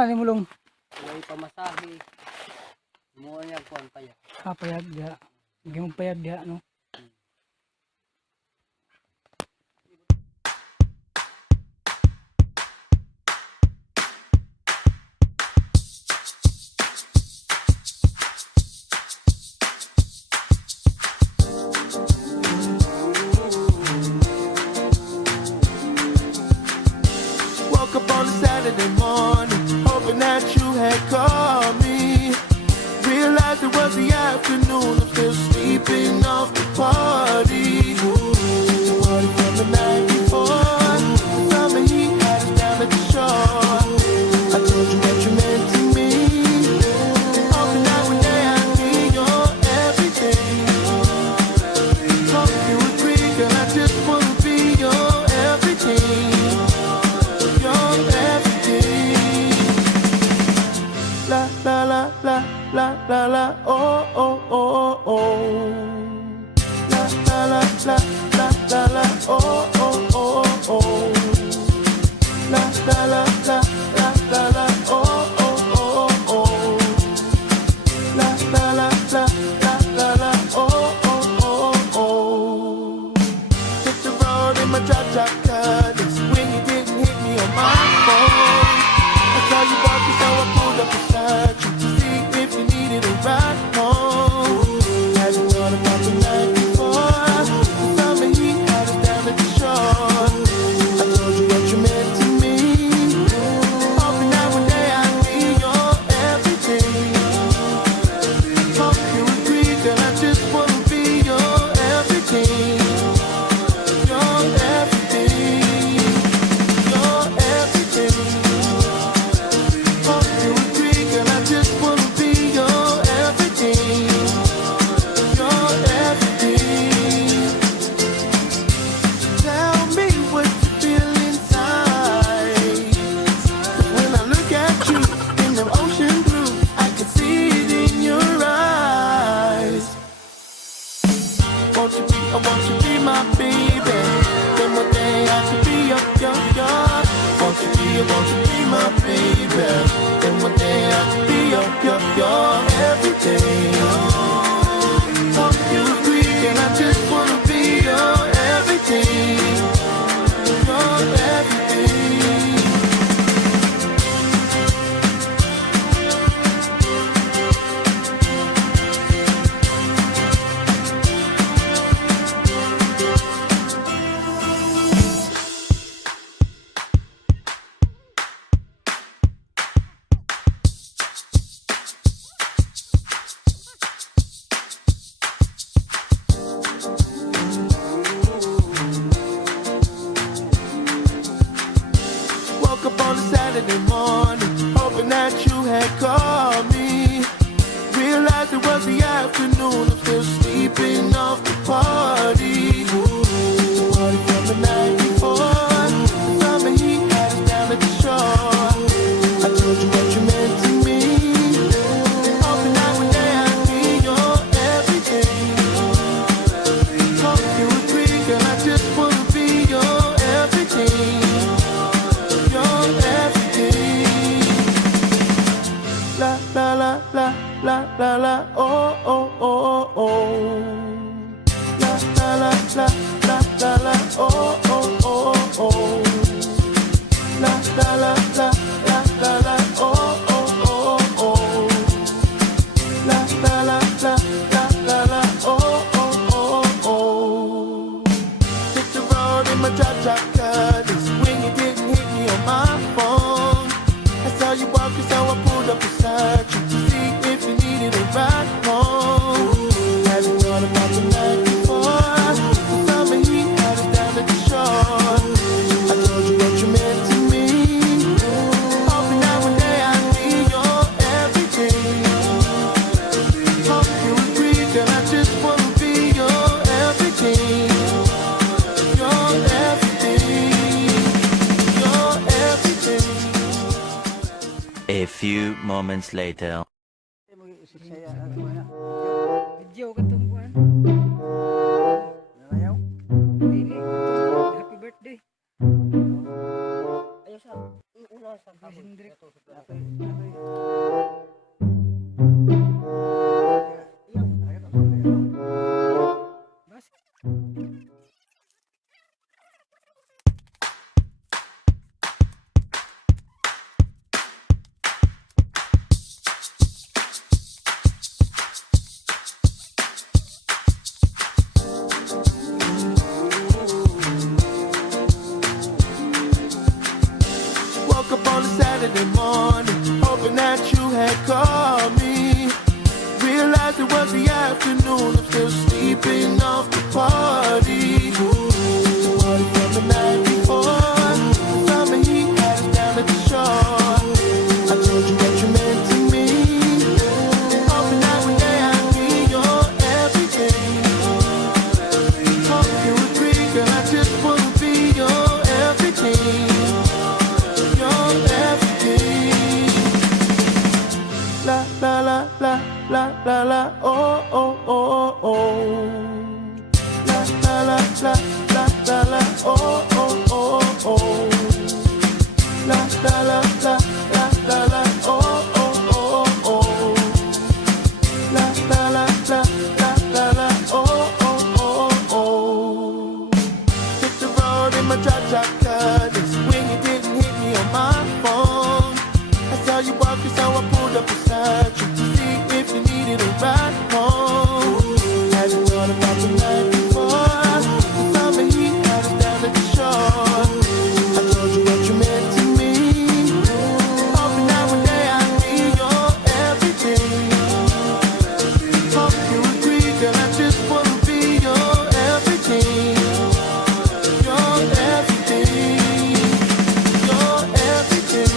na nimulong. May pamasahe. Mo niya kuan payag. Payag dia. Gimong payag dia no. Woke up on a Saturday morning, hoping that you had called me. Realized it was the afternoon, I'm still sleeping off the party. The party from the night before, the summer heat had us down at the shore. I told you what you meant to me, hoping that one day I'd be your everything. Hope you agree, girl, I just wanna be your everything. La la la la la la la oh oh oh oh. La la la la la la la oh oh oh oh. La la la la la la la oh oh oh oh. La la la la la la la oh oh oh oh. Hit the road in my drop top car. This when you didn't hit me on my phone. I saw you walking, so I pulled up beside you to see if you needed a ride home. Hadn't thought about the night before. The summer heat had us down at the shore. I told you what you meant to me, hoping that one day I'd be your everything. Hope you agree, girl, I just wanna be your everything. Your everything. Your everything. Hope you agree, girl, I just wanna be your everything. Your everything. Tell me what you feel inside. 'Cause when I look at you in the ocean blue, I can see it in your eyes. Won't you be, I want you be my baby. Then one day I could be your. Won't you be, I want you be my baby. Then one day I could be your everything. Hope you agree, and I just wanna be your everything. Your everything. Woke up on a Saturday morning, hoping that you had called me. Realized it was the afternoon, I'm still sleeping off the party. The party from the night before, the summer heat had us down at the shore. I told you what you meant to me, hoping that one day I'd be your everything. Hope you agree, girl, I just wanna be your everything. Your everything. La la la la la la la oh oh oh oh. La la la la la la la oh oh oh oh. La la la la la la la oh oh oh oh. La la la la la la la oh oh oh oh. Hit the road in my drop top car. This when you didn't hit me on my phone. I saw you walking, so I pulled up beside you to see if you needed a ride home. Hadn't thought about the night before. The summer heat had us down at the shore. I told you what you meant to me, hoping that one day I'd be your everything. Hope you agree, girl, I just wanna be your everything. Your everything. Your everything. A few moments later. Video ka tong kuan. Ayaw. Dili ka tong happy birthday. Ayaw sa una sa Sindrik. Bas. Woke up on a Saturday morning, hoping that you had called me. Realized it was the afternoon, I'm still sleeping off the party. The party from the night before, summer heat had us down at the shore. I told you what you meant to me, hoping that one day I'd be your everything. Hope you agree, girl, I just wanna be your everything. La la la la la la la oh oh oh oh. La la la la la la la oh oh oh oh. La la la la la la la oh oh oh oh. La la la la la la la oh oh oh oh. Hit the road in my drop cut. It's when you didn't hit me on my phone. I saw you walking, so I pulled up beside you to see if you needed a ride home. Hadn't thought about the night before. The summer heat had us down at the shore. I told you what you meant to me, hoping that one day I'd be your everything. Hope you agree, girl, I just wanna be your everything. Your everything. Your everything.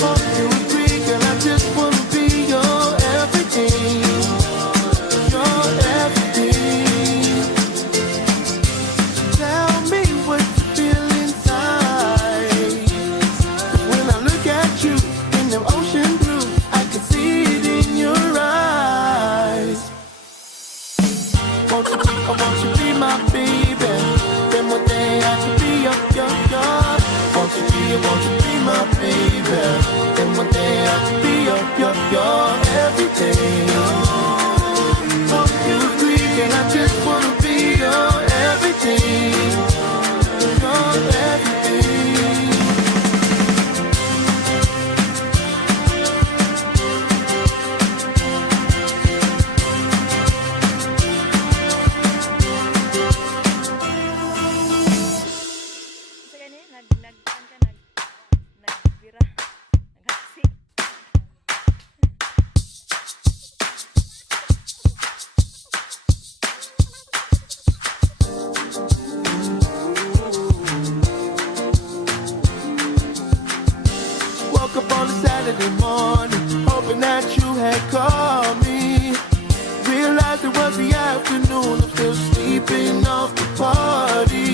Hope you agree, girl, I just wanna be your everything. Your everything. Tell me what you feel inside. 'Cause when I look at you in them ocean blue, I can see it in your eyes. Won't you be my baby? Then one day I can be your. Won't you be my baby? Then one day I can be your everything. Hope you agree, and I just wanna be your everything. Your everything. Sa ganyan, nagbira, naghaksi. Woke up on a Saturday morning, hoping that you had called me. Realized it was the afternoon, I'm still sleeping off the party.